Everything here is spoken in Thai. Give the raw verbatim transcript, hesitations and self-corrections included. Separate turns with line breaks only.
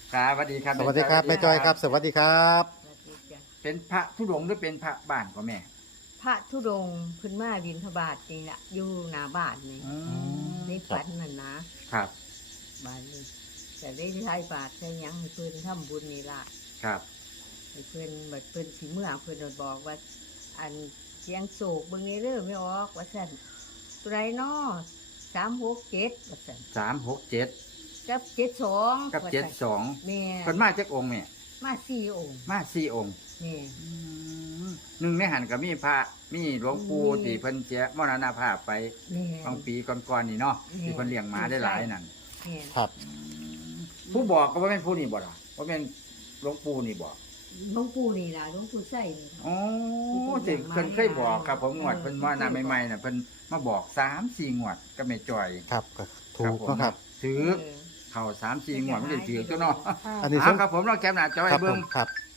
ครับสวัสดีครับ
สวัสดีครับแม่จอยครับ สวัสดีครับ
สวัสดีจ้ะ
เป็นพระธุดงค์หรือเป็นพระบ้านของแม่
พระธุดงค์เพื้นมาบินทบาทนี่แหละอยู่หน้าบ้านนี่
อืม
ในฝันนั่นนะครับ บ้านนี้แต่ได้ใช้บาทใช้หยังให้เพิ่นทำบุญนี่ล่ะ
ครับ
ให้เพิ่นบัดเพิ่นสิเมื่อเพิ่นก็บอกว่า อันเสียงโศกเบิ่งนี่เด้อไม่ออกว่าซั่นตัวใดน้อสามหกเจ็ดว่าซั่น
สามหกเจ็ด
กับเจ็ดสอง
กับเจ็ดสอง
แม่
คนมาจากองค์แม่
มาสี่องค์
มาสี่องค์
แม่
หนึ่งในหันก็มีพระมีหลวงปู่
มี
ที่เพิ่นเสียมรณภาพไป
แม่
บางปีก่อนๆนี่เนาะ
แม่
ที่เพิ่นเลี้ยงหมาได้หลายนั่น
แม่
ครับ
ผู้บอกก็บ่แม่นผู้นี่บ่ล่ะบ่แม่นหลวงปู่นี่บอก
หลวงปู่นี่ล่ะหลวงปู่ใส่นี่ล่ะ
อ๋อที่เพิ่นเคยบอกครับผมงวดเพิ่นว่าหน้าใหม่ๆน่ะเพิ่นมาบอกสามสี่งวดก็ไม่จ่อย
ครับก็ถูกเนาะครับ
ถือ
เออ
เข้าสามสี่งวดมันได้ถือตัวเนาะ
อันนี้
อ่า
สง
ครับผมเราแคปหน้าจอ
ค
ให้
รับผ
เบิ่ง
มครับ